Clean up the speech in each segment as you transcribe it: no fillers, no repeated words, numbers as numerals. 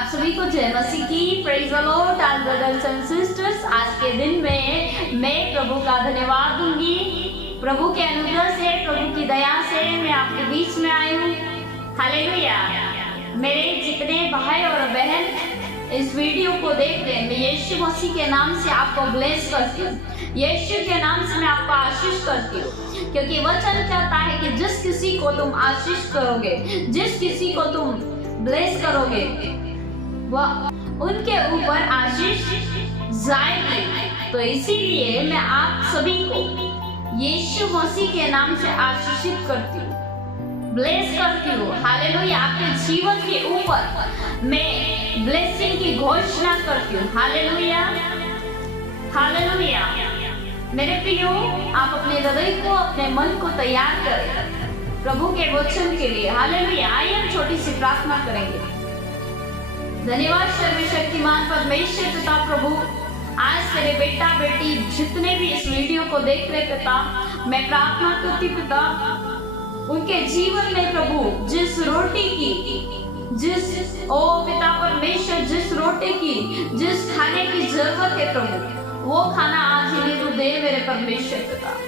आप सभी को जय मसीह की। Praise the Lord brothers and sisters. आज के दिन में मैं प्रभु का धन्यवाद दूंगी। प्रभु के अनुग्रह से, प्रभु की दया से मैं आपके बीच में आई हूँ। हालेलुया। मेरे जितने भाई और बहन इस वीडियो को देख रहे हैं, मैं यीशु मसीह के नाम से आपको ब्लेस करती हूँ। यीशु के नाम से मैं आपको आशीष करती हूँ, क्योंकि वचन कहता है कि जिस किसी को तुम आशीष करोगे, जिस किसी को तुम ब्लेस करोगे, वह उनके ऊपर आशीष जाएगी। तो इसीलिए मैं आप सभी को यीशु मसीह के नाम से आशीषित करती हूँ, ब्लेस करती हूँ। हालेलुया। आपके जीवन के ऊपर मैं ब्लेसिंग की घोषणा करती हूँ। Hallelujah, hallelujah. मेरे प्रियो, आप अपने हृदय को, अपने मन को तैयार करें प्रभु के वचन के लिए। हालेलुया। आइए हम छोटी सी प्रार्थना करेंगे। धन्यवाद सर्वशक्तिमान परमेश्वर पिता प्रभु, आज तेरे बेटा बेटी जितने भी इस वीडियो को देख रहे पिता, मैं प्रार्थना करती पिता, उनके जीवन में प्रभु जिस रोटी की, जिस ओ पिता परमेश्वर, जिस रोटी की, जिस खाने की जरूरत है प्रभु, वो खाना आज ही तू दे मेरे परमेश्वर पिता।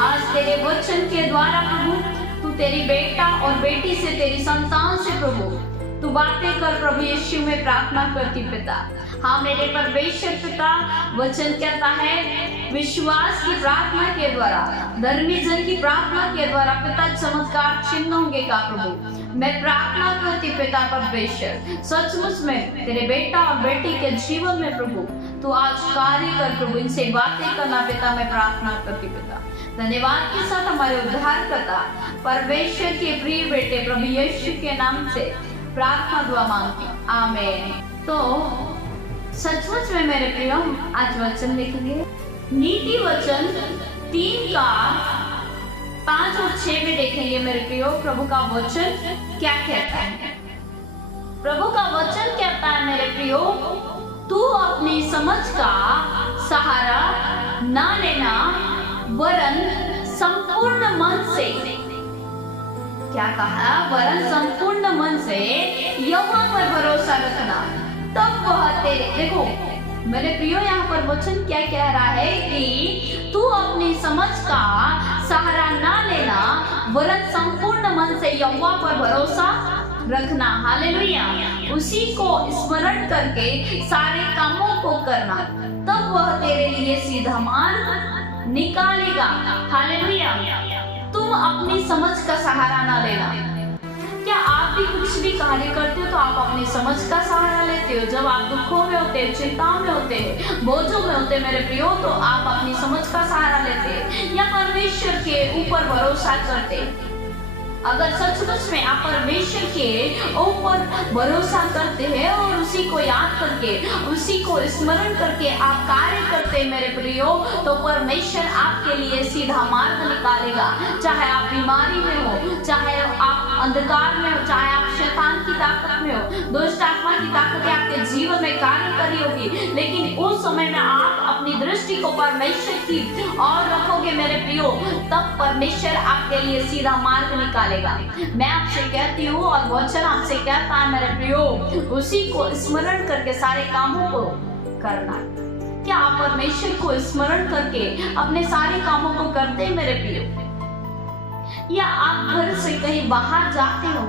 आज तेरे वचन के द्वारा प्रभु तू तेरी बेटा और बेटी से, तेरी संतान से प्रभु तू बातें कर प्रभु यीशु में प्रार्थना करती पिता। हाँ मेरे परमेश्वर पिता, वचन कहता है विश्वास की प्रार्थना के द्वारा, धर्मी जन की प्रार्थना के द्वारा पिता चमत्कार चिन्ह होंगे का प्रभु। मैं प्रार्थना करती पिता परमेश्वर, सचमुच में तेरे बेटा और बेटी के जीवन में प्रभु तू आज कार्य कर प्रभु, इनसे बातें करना पिता, मैं प्रार्थना करती पिता। धन्यवाद के साथ हमारे उद्धारकर्ता परमेश्वर के प्रिय बेटे प्रभु यीशु के नाम से प्रार्थना दुआ मांगती, आमीन। तो सचमुच में मेरे प्रियो, आज वचन देखेंगे नीति वचन 3 का 5 और 6 में देखेंगे मेरे प्रियो, प्रभु का वचन क्या कहता है। प्रभु का वचन कहता है मेरे प्रियो, तू अपनी समझ का सहारा ना लेना, वरन संपूर्ण मन से, क्या कहा, वरन संपूर्ण मन से यहोवा पर भरोसा रखना, तब वह तेरे, देखो मेरे प्रियो, यहाँ पर वचन क्या कह रहा है कि तू अपनी समझ का सहारा ना लेना, वरन संपूर्ण मन से यहोवा पर भरोसा रखना। हालेलुया। उसी को स्मरण करके सारे कामों को करना, तब वह तेरे लिए सीधा मार्ग निकालेगा। हालेलुया। तुम अपनी समझ का सहारा ना लेना। क्या आप भी कुछ भी कार्य करते हो तो आप अपनी समझ का सहारा लेते हो? जब आप दुखों में होते हैं, चिंताओं में होते हैं, बोझों में होते हैं मेरे प्रियो, तो आप अपनी समझ का सहारा लेते हैं या परमेश्वर के ऊपर भरोसा करते हैं? अगर सचमुच में आप परमेश्वर के ऊपर भरोसा करते हैं और उसी को याद करके, उसी को स्मरण करके आप कार्य करते हैं मेरे प्रियो, तो परमेश्वर आपके लिए सीधा मार्ग निकालेगा। चाहे आप बीमारी में हो, चाहे आप अंधकार में हो, चाहे आप शैतान की ताकत में हो, दुष्ट आत्मा की ताकत आपके जीवन में कार्य करी होगी, लेकिन उस समय में आप अपनी दृष्टि को परमेश्वर की और रखोगे मेरे प्रियो, तब परमेश्वर आपके लिए सीधा मार्ग निकालेगा। मैं आपसे कहती हूँ और वचन आपसे कहता है मेरे प्रियो, उसी को स्मरण करके सारे कामों को करना। क्या आप परमेश्वर को स्मरण करके अपने सारे कामों को करते हैं मेरे प्रियो? या आप घर से कहीं बाहर जाते हो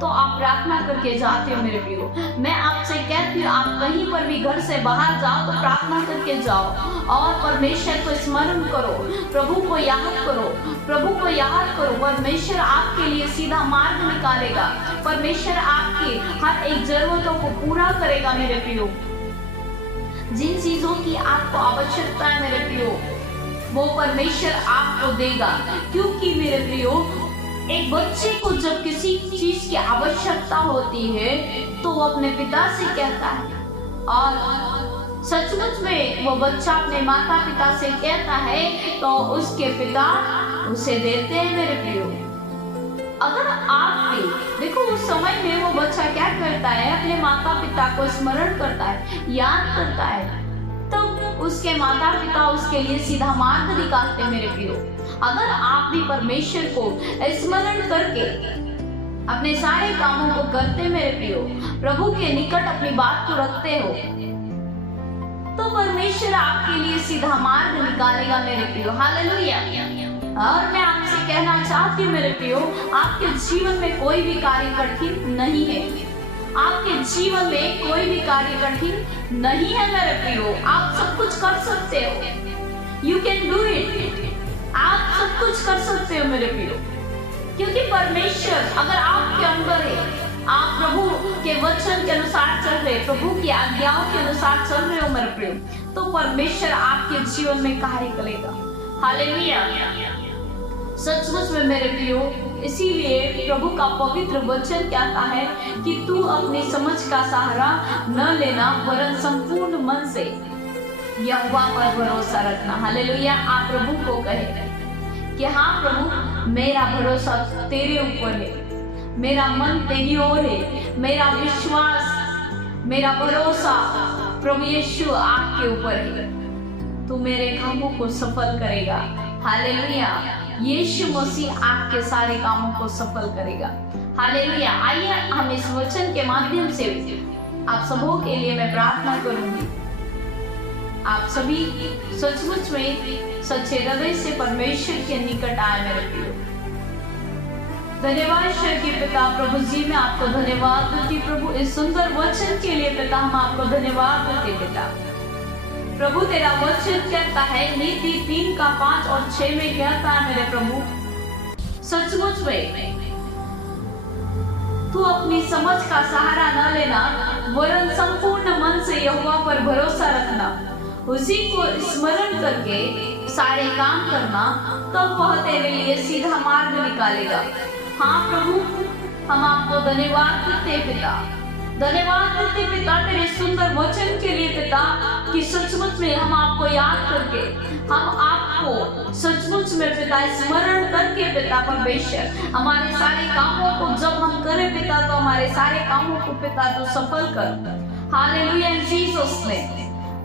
तो आप प्रार्थना करके जाते हो मेरे प्रियो? मैं आपसे कहती हूँ, आप कहीं पर भी घर से बाहर जाओ तो प्रार्थना करके जाओ और परमेश्वर को स्मरण करो, प्रभु को याद करो, प्रभु को याद करो। परमेश्वर आपके लिए सीधा मार्ग निकालेगा, परमेश्वर आपकी हर एक जरूरतों को पूरा करेगा मेरे प्रियो। जिन चीजों की आपको आवश्यकता है मेरे प्रियो, वो परमेश्वर आपको देगा। क्योंकि मेरे प्रियो, एक बच्चे को जब किसी चीज की आवश्यकता होती है तो वो अपने पिता से कहता है, और सचमुच में वो बच्चा अपने माता पिता से कहता है तो उसके पिता उसे देते हैं मेरे प्रियो। अगर आप भी देखो, उस समय में वो बच्चा क्या करता है, अपने माता पिता को स्मरण करता है, याद करता है, तब उसके माता पिता उसके लिए सीधा मार्ग निकालते मेरे प्रियो। अगर आप भी परमेश्वर को स्मरण करके अपने सारे कामों को करते मेरे प्रियो, प्रभु के निकट अपनी बात को रखते हो, तो परमेश्वर आपके लिए सीधा मार्ग निकालेगा मेरे प्रियो। हालेलुया। और मैं आपसे कहना चाहती हूँ मेरे प्रियो, आपके जीवन में कोई भी कार्य कठिन नहीं है। आपके जीवन में कोई भी कार्य कठिन नहीं है मेरे प्रियो। आप सब कुछ कर सकते हो। You can do it. आप सब कुछ कर सकते हो मेरे प्रियो, क्योंकि परमेश्वर अगर आपके अंदर है, आप प्रभु के वचन के अनुसार चल रहे, प्रभु की आज्ञाओं के अनुसार चल रहे हो मेरे प्रियो, तो परमेश्वर आपके जीवन में कार्य करेगा। हालेलुया। सचमुच में मेरे प्रियो, इसीलिए प्रभु का पवित्र वचन कहता है कि तू अपनी समझ का सहारा न लेना, वरन संपूर्ण मन से यहोवा पर भरोसा रखना। हालेलुया। आप प्रभु को कहे कि हाँ प्रभु, मेरा भरोसा तेरे ऊपर है, मेरा मन तेरी ओर है, मेरा विश्वास, मेरा भरोसा प्रभु यीशु आपके ऊपर है। तू मेरे कामों को सफल करेगा। हालेलुया। यीशु मसीह आपके सारे कामों को सफल करेगा। हालेलुया। आइए हम इस वचन के माध्यम से आप सबों के लिए मैं प्रार्थना करूंगी। आप सभी सचमुच में सच्चे हृदय से परमेश्वर के निकट आए मेरे प्रियो। धन्यवाद स्वर्गीय पिता, प्रभु जी मैं आपको धन्यवाद देती प्रभु इस सुंदर वचन के लिए। पिता हम आपको धन्यवाद देते पिता। प्रभु तेरा वचन कहता है, नीति 3:5 और 6 में कहता है मेरे प्रभु, सचमुच में तू अपनी समझ का सहारा न लेना, वरन संपूर्ण मन से यहोवा पर भरोसा रखना, उसी को स्मरण करके सारे काम करना, तब वह तेरे लिए सीधा मार्ग निकालेगा। हाँ प्रभु, हम आपको धन्यवाद देते पिता, धन्यवाद देते पिता तेरे सुंदर वचन के लिए पिता, कि सचमुच में हम आपको याद करके, हम आपको सचमुच में पिता स्मरण करके पिता परमेश्वर हमारे सारे कामों को जब हम करें पिता, तो हमारे सारे कामों को पिता तो सफल कर। हालेलुया। जीसस ने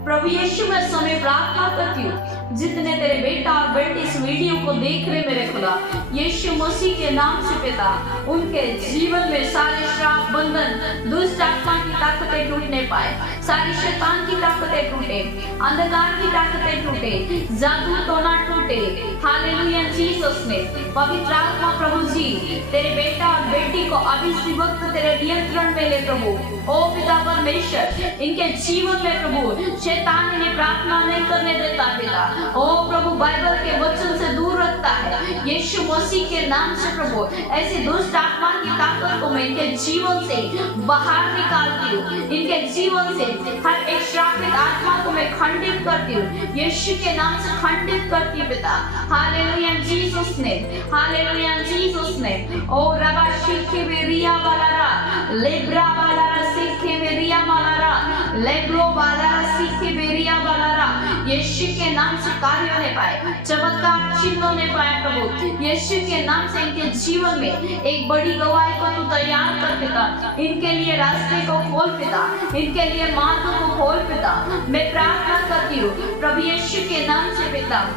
प्रभु यीशु मैं समय प्रार्थना करती हूँ, जितने तेरे बेटा और बेटी इस वीडियो को देख रहे मेरे खुदा, यीशु मसीह के नाम से पिता, उनके जीवन में सारे श्राप बंधन, दुष्ट आत्मा की ताकतें टूटने पाए, सारी शैतान की ताकतें टूटे, अंधकार की ताकतें टूटे, जादू टोना टूटे। हालेलुया। जीसस ने पवित्र आत्मा प्रभु जी तेरे बेटा और बेटी को अभी इसी वक्त तेरे नियंत्रण में ले प्रभु। ओ पिता परमेश्वर, इनके जीवन में प्रभु शैतान इन्हें प्रार्थना नहीं करने देता पिता। ओ प्रभु बाइबल के वचन से दूर रखता है। यीशु मसीह के नाम से प्रभु ऐसी दुष्ट आत्मा की ताकत को मैं इनके जीवन से बाहर निकालती हूँ। इनके जीवन से हर एक श्रापित आत्मा को मैं खंडित करती हूँ, यीशु के नाम से खंडित करती हूँ पिता। हालेलुया। जीसस ने, हालेलुया। जीसस ने ओ रबा शिखे बेरिया बालारा, लेब्रा बालारा शिखे बेरिया बालारा, लेब्रो बालारा शिखे बेरिया बालारा, यीशु के नाम से कार्य होने पाए, चमत्कार चिन्ह होने पाए प्रभु। यीशु के नाम से इनके जीवन में एक बड़ी गवाही को तू तैयार कर पिता। इनके लिए रास्ते को खोल पिता, इनके लिए मार्ग को खोल पिता। मैं प्रार्थना करती हूँ प्रभु यीशु के नाम से पिता,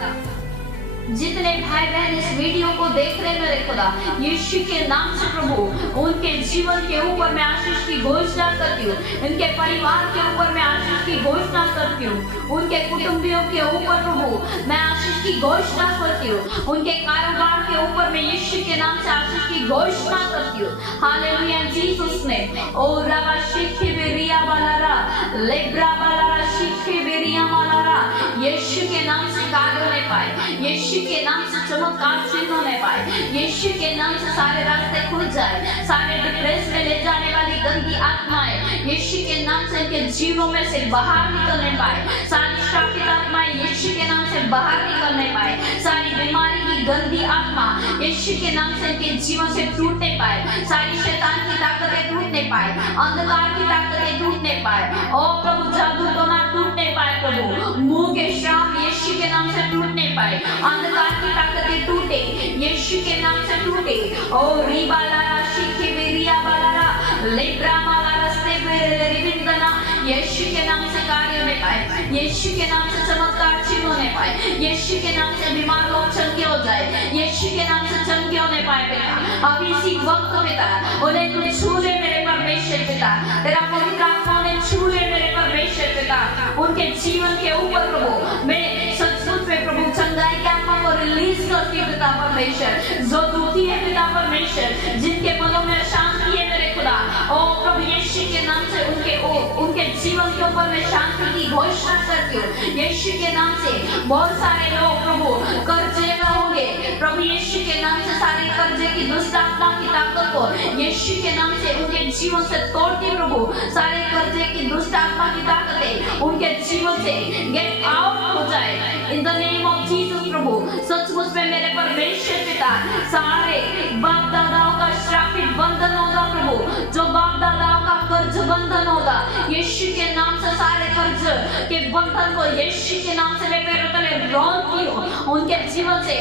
जितने भाई बहन इस वीडियो को देख रहे मेरे खुदा, यीशु के नाम से प्रभु उनके जीवन के ऊपर मैं आशीष की घोषणा करती हूँ, इनके परिवार के ऊपर मैं आशीष की घोषणा करती हूँ, उनके कुटुंबियों के ऊपर प्रभु मैं आशीष की घोषणा करती हूँ, उनके कारोबार के ऊपर मैं यीशु के नाम से आशीष की घोषणा करती हूँ। हालेलुया। जीसस ने ओ रबा शिखे बेरिया बालारा, लेब्रा बालारा शिखे बेरिया बालारा, यीशु के नाम से कार्य होने पाए, यीशु के नाम से चमत्कार चिन्ह होने पाए, यीशु के नाम से सारे रास्ते खुल जाए, सारे डिप्रेस में ले जाने वाली गंदी आत्माएं यीशु के नाम से इनके जीवों में से बाहर निकलने पाए, सारी श्रापित आत्माएं यीशु के नाम से बाहर निकलने पाए, सारी बीमारी की गंदी आत्मा यीशु के नाम से इनके जीवन से टूटने पाए, सारी शैतान की ताकतें टूटने पाए, अंधकार की ताकतें टूटने पाए, और प्रभु जादू टोना टूटने पाए प्रभु, मुंह के श्राप यीशु के नाम से टूटने पाए, अंधकार की ताकतें टूटे यीशु के नाम से टूटे। ओ रीबालारा शिखे बेरिया बालारा, लेब्रा मालारा से बेरे रिबिंदना, यीशु के नाम से कार्य होने पाए, यीशु के नाम से चमत्कार चिन्ह होने पाए, यीशु के नाम से बीमार लोग चंगे हो जाए, यीशु के नाम से चंगे होने पाए पिता। अभी इसी वक्त पिता उन्हें तू छू ले मेरे परमेश्वर पिता, तेरा पवित्र आत्मा उन्हें छू ले मेरे परमेश्वर पिता, उनके जीवन के ऊपर प्रभु मैं सचमुच में प्रभु चंगाई के आत्मा को रिलीज करती हूँ पिता परमेश्वर, जो दुखी है पिता परमेश्वर, जिनके मनों में शांति है मेरे खुदा, ओ प्रभु यीशु के नाम से उनके जीवन के ऊपर मैं शांति की घोषणा करती हूँ। यीशु के नाम से बहुत सारे लोग प्रभु कर्जे में होंगे, प्रभु यीशु के नाम से सारे कर्जे की दुष्ट आत्मा की ताकत को यीशु के नाम से उनके जीवन से तोड़ती प्रभु, सारे कर्जे की दुष्ट आत्मा की ताकतें उनके जीवन से गेट आउट हो जाए in the name of Jesus प्रभु। सचमुच में मेरे परमेश्वर पिता सारे बाप दादाओं का श्रापित बंधन होगा प्रभु, जो बाप दादाओं का कर्ज बंधन होगा यीशु के नाम से सारे कर्ज के बंधन को यीशु के नाम से मैं पैरों तले रोकती हूँ, उनके जीवन से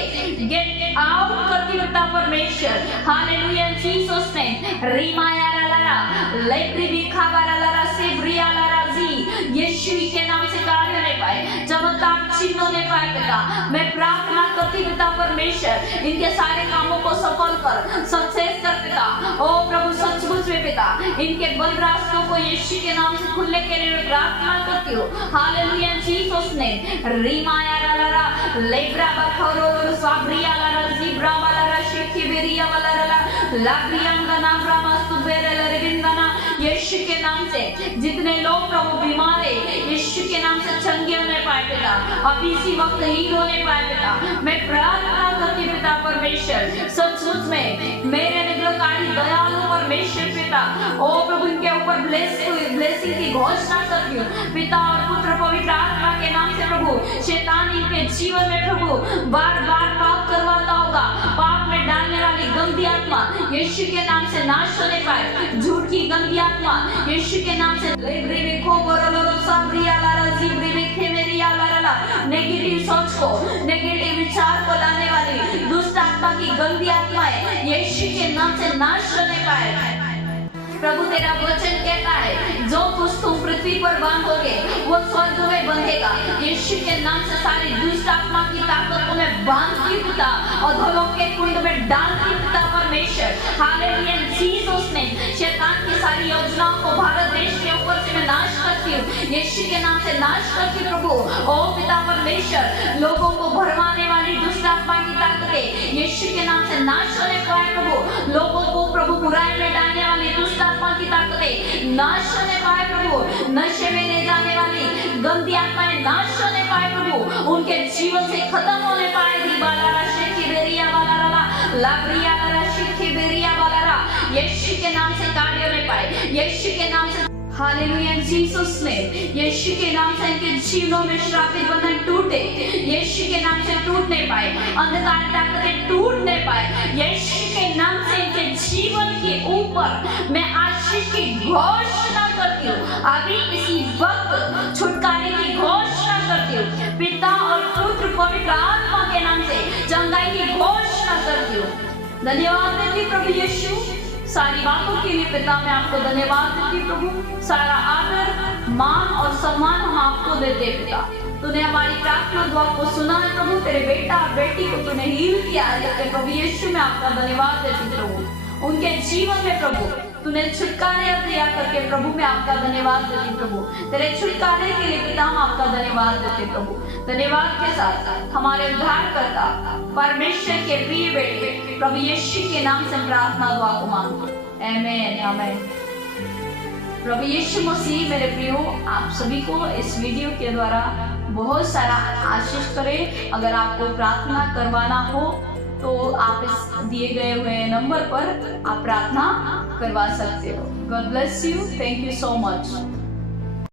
गेट आउट करती हूँ पिता परमेश्वर। Hallelujah Jesus name. रीमाया लाला लेप्री बिखाबारा लाला सेब्रिया लाला जी, यीशु के नाम से कार्य होने पाए, चमत्कार चिन्ह होने पाए पिता। मैं प्रार्थना करती पिता परमेश्वर इनके सारे कामों को सफल कर, सक्सेस कर पिता। ओ प्रभु सचमुच में पिता इनके बंद रास्तों को यीशु के नाम से खुलने के लिए मैं प्रार्थना करती हूँ। Hallelujah Jesus name. रीमाया लाला लेब्रा बखरो साब्रिया लाला जीब्रा वाला शेखी बेरिया वाला लाब्रियंगना ब्रह्मस्तुबेरे रेबिंगना, यीशु के नाम से जितने लोग प्रभु बीमार है यीशु के नाम से चंगे होने पाए पिता, अभी इसी वक्त हील होने पाए पिता। मैं प्रार्थना करती पिता परमेश्वर सचमुच में मेरे निग्रहकारी दयालु परमेश्वर पिता, ओ प्रभु इनके ऊपर ब्लेसिंग की घोषणा करती हूँ पिता और पुत्र पवित्र आत्मा के नाम से प्रभु। शैतान इनके जीवन में प्रभु बार बार पाप करवाता होगा, पाप में डालने वाली गंदी आत्मा यीशु के नाम से नाश होने पाए, झूठ की गंदी आत्मा यीशु के नाम से नेगेटिव सोच को, नेगेटिव विचार को लाने वाली दुष्ट आत्मा की गंदी आत्माएं यीशु के नाम से नाश होने पाए। प्रभु तेरा वचन कहता है जो कुछ तुम पृथ्वी पर बांधोगे वो स्वर्ग में बंधेगा, यीशु के नाम से सारी दुष्ट आत्मा की ताकत को मैं बांधती पिता, अधोलोक के कुंड में डालती पिता परमेश्वर। Hallelujah Jesus name. शैतान की सारी योजनाओं को भारत देश के ऊपर से मैं नाश करती हूँ, यीशु के नाम से नाश करती प्रभु। ओ पिता परमेश्वर लोगों को भरमाने वाली दुष्ट आत्मा की ताकतें यीशु के नाम से नाश होने पाए प्रभु, लोगों को प्रभु बुराई में डालने वाली दुष्ट आत्मा की ताकतें नाश होने पाए प्रभु, नशे में ले जाने वाली गंदी आत्माएं नाश होने पाए प्रभु, उनके जीवन से खत्म होने पाए। यीशु के नाम से कार्य होने पाए, यीशु के नाम से। Hallelujah Jesus name. यीशु के नाम से इनके जीवनों में श्रापित बंधन टूटे, यीशु के नाम से टूटने पाए, अंधकार ताकतें टूटने पाए, यीशु के नाम से इनके जीवन के ऊपर मैं आशीष की घोषणा करती हूँ, अभी इसी वक्त छुटकारे की घोषणा करती हूँ पिता और पुत्र पवित्र आत्मा के नाम से चंगाई की घोषणा करती हूँ। धन्यवाद देती प्रभु यीशु सारी बातों के लिए पिता, मैं आपको धन्यवाद देती प्रभु। सारा आदर मान और सम्मान हम आपको देते पिता। तूने हमारी प्रार्थना दुआ को सुना है प्रभु, तेरे बेटा और बेटी को तूने हील किया है प्रभु यीशु, मैं आपका धन्यवाद देती प्रभु। उनके जीवन में प्रभु तूने छुटकारे दिया करके प्रभु, मैं आपका धन्यवाद देती प्रभु। तेरे छुटकारे के लिए पिता हम आपका धन्यवाद देते प्रभु। धन्यवाद के साथ हमारे उद्धारकर्ता परमेश्वर के प्रिय बेटे प्रभु यीशु के नाम से प्रार्थना दुआ को मांगते हैं, आमीन आमीन। प्रभु यीशु मसीह मेरे प्रियो आप सभी को इस वीडियो के द्वारा बहुत सारा आशीष करे। अगर आपको प्रार्थना करवाना हो तो आप इस दिए गए हुए नंबर पर आप प्रार्थना करवा सकते हो। God bless you, thank you so much.